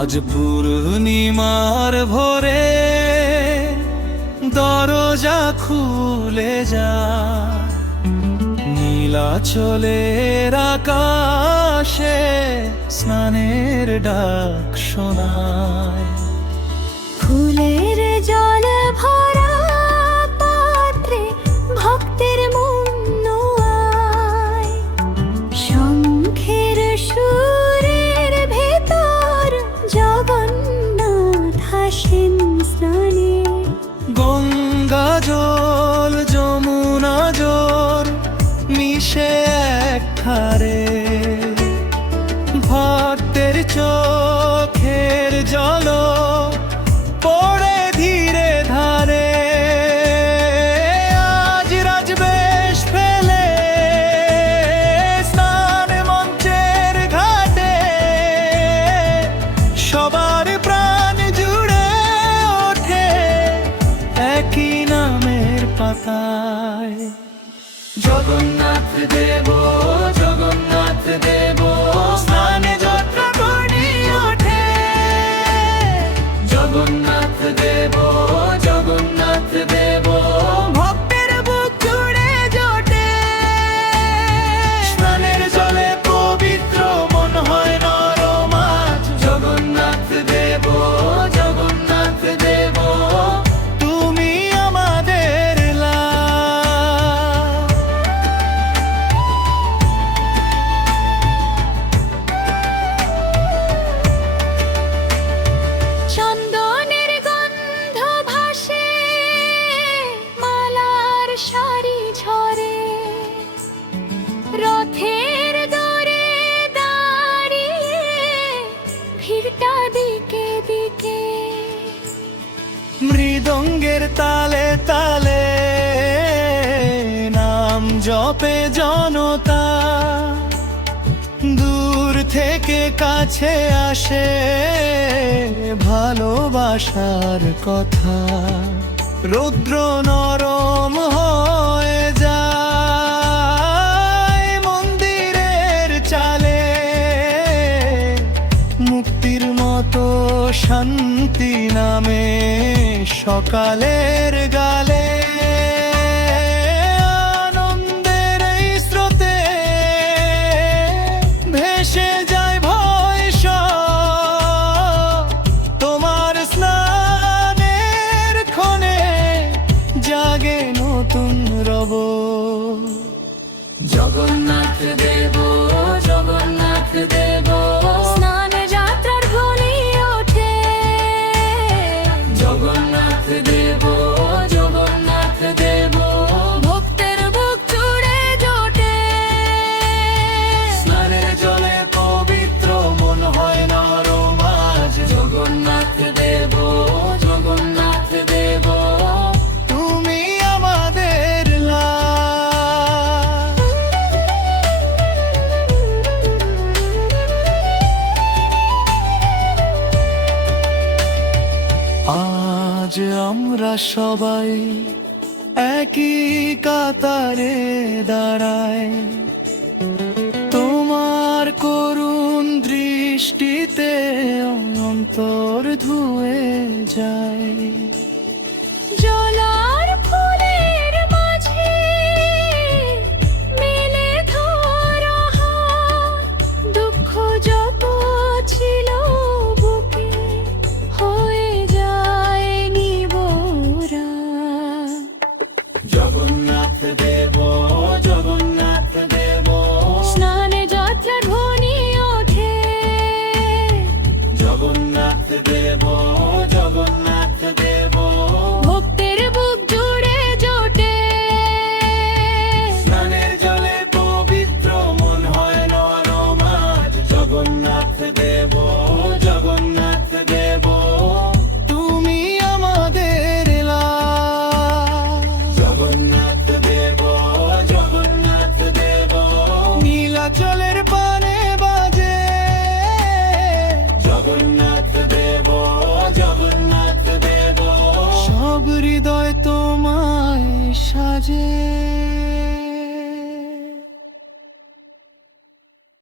আজ পূর্ণিমার ভোরে দরজা খুলে যায়, নীলাচলের আকাশে স্নানের ডাক শোনায়। ফুলের জল ভরা পাত্রে ভক্তের মন নোয়ায়, শঙ্খের সুরের ভেতর জগন্নাথ হাসেন স্নানে। গঙ্গা জল যমুনা জল মিশে এক ধারে, ভক্তের চোখের জল পড়ে ধীরে ধারে। আজ রাজবেশ ফেলে স্নান মঞ্চের ঘাটে, সবার প্রাণ জুড়ে ওঠে একই নামের পাতায়। জগন্নাথ দেব, জগন্নাথ দেব, স্নানে যাত্রা করে ওঠে। জগন্নাথ দেব, জগন্নাথ দেব, ভক্তের বুক জুড়ে জোটে। স্নানের জলে পবিত্র মন হয় নরম আজ। জগন্নাথ দেব, জগন্নাথ দেব, তুমি আমাদের লাভ। চন্দনের গন্ধ ভাসে, মালার সারি ঝরে, রথের দরে দাঁড়িয়ে ভিড়টা দিকে দিকে। মৃদঙ্গের তালে তালে নাম জপে জনতা, দূর থেকে কাছে আসে ভালোবাসার কথা। রৌদ্র নরম হয়ে যায় মন্দিরের চালে, মুক্তির মতো শান্তি নামে সকালের গালে। আনন্দের এই স্রোতে ভেসে যায় ভয় সব, তোমার স্নানের ক্ষণে জাগে নতুন রব। জগন্নাথ দেব, জগন্নাথ দেব, স্নান যাত্রার ধ্বনি ওঠে। জগন্নাথ দেব, জগন্নাথ দেব, ভক্তের বুক জুড়ে জোটে। স্নানের জলে পবিত্র মন হয় নরম আজ। জগন্নাথ দেব, জগন্নাথ দেব, তুমি আমাদের লাভ। আজ আমরা সবাই একই কাতারে দাঁড়াই, তোমার করুণ দৃষ্টিতে অন্তর ধুয়ে যায়। জলার ফুলের মাঝে মেলে ধরা হাত, দুঃখ যত ছিল বুকে হয়ে যায় নিবোরা। জগন্নাথ দেব, জগন্নাথ দেব, স্নানে যাত্রার ধ্বনি ওঠে। জগন্নাথ দেব, জগন্নাথ দেব, ভক্তের বুক জুড়ে জোটে। স্নানের জলে পবিত্র মন হয় নরম আজ। জগন্নাথ দেব, জগন্নাথ দেব, তুমি আমাদের লাভ। জগন্নাথ দেব, জগন্নাথ দেব, নীলাচলের পানে বাজে হৃদয় তোমায় সাজে।